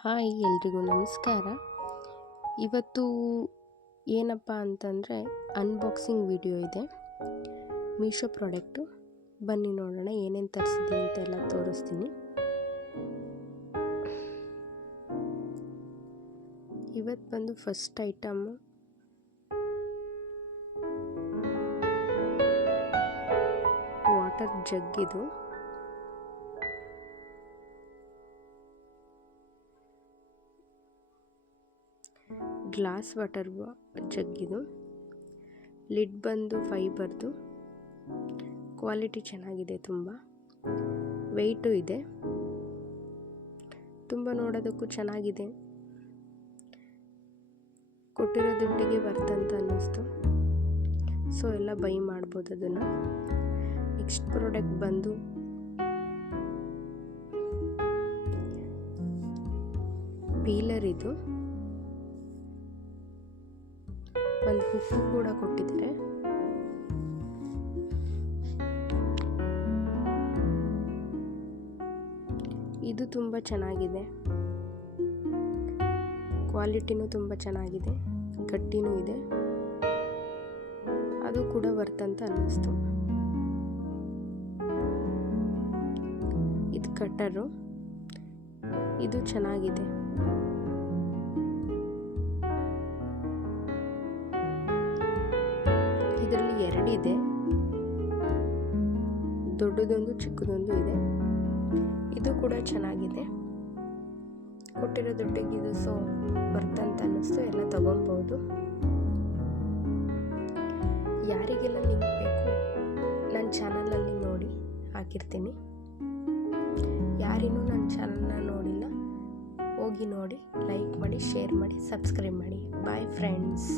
Hi ಎಲ್ರಿಗೂ ನಮಸ್ಕಾರ. ಇವತ್ತು ಏನಪ್ಪ ಅಂತಂದರೆ ಅನ್ಬಾಕ್ಸಿಂಗ್ ವಿಡಿಯೋ ಇದೆ. ಮೀಶೋ ಪ್ರಾಡಕ್ಟು. ಬನ್ನಿ ನೋಡೋಣ ಏನೇನು ತರಿಸಿದ್ದೀನಿ ಅಂತೆಲ್ಲ ತೋರಿಸ್ತೀನಿ. ಇವತ್ತು ಬಂದು ಫಸ್ಟ್ ಐಟಮ್ಮು ವಾಟರ್ ಜಗ್. ಇದು ಗ್ಲಾಸ್ ವಾಟರ್ ಜಗ್ಗಿದು. ಲಿಡ್ ಬಂದು ಫೈಬರ್ದು. ಕ್ವಾಲಿಟಿ ಚೆನ್ನಾಗಿದೆ, ತುಂಬ ವೆಯ್ಟು ಇದೆ, ತುಂಬ ನೋಡೋದಕ್ಕೂ ಚೆನ್ನಾಗಿದೆ. ಕೊಟ್ಟಿರೋ ದುಡ್ಡಿಗೆ ವರ್ತ್ ಅಂತ ಅನ್ನಿಸ್ತು, ಸೊ ಎಲ್ಲ ಬೈ ಮಾಡ್ಬೋದು ಅದನ್ನು. ನೆಕ್ಸ್ಟ್ ಪ್ರಾಡಕ್ಟ್ ಬಂದು ಪೀಲರ್. ಇದು ಒಂದು ಹುಕ್ಕು ಕೂಡ ಕೊಟ್ಟಿದ್ದಾರೆ. ಇದು ತುಂಬ ಚೆನ್ನಾಗಿದೆ, ಕ್ವಾಲಿಟಿನೂ ತುಂಬ ಚೆನ್ನಾಗಿದೆ, ಗಟ್ಟಿನೂ ಇದೆ. ಅದು ಕೂಡ ವರ್ತ್ ಅಂತ ಅನ್ನಿಸ್ತು. ಇದು ಕಟ್ಟರು, ಇದು ಚೆನ್ನಾಗಿದೆ. ಇದರಲ್ಲಿ ಎರಡಿದೆ, ದೊಡ್ಡದೊಂದು ಚಿಕ್ಕದೊಂದು ಇದೆ. ಇದು ಕೂಡ ಚೆನ್ನಾಗಿದೆ. ಕೊಟ್ಟಿರೋ ದುಡ್ಡಿಗೆ ಇದು ಸೊ ವರ್ತ್ ಅಂತ ಅನ್ನಿಸ್ತು, ಎಲ್ಲ ತಗೊಬೋದು. ಯಾರಿಗೆಲ್ಲ ಲಿಂಕ್ ಬೇಕು ನನ್ನ ಚಾನಲಲ್ಲಿ ನೋಡಿ ಹಾಕಿರ್ತೀನಿ. ಯಾರಿನ್ನೂ ನನ್ನ ಚಾನಲ್ನ ನೋಡಿಲ್ಲ, ಹೋಗಿ ನೋಡಿ, ಲೈಕ್ ಮಾಡಿ, ಶೇರ್ ಮಾಡಿ, ಸಬ್ಸ್ಕ್ರೈಬ್ ಮಾಡಿ. Bye friends.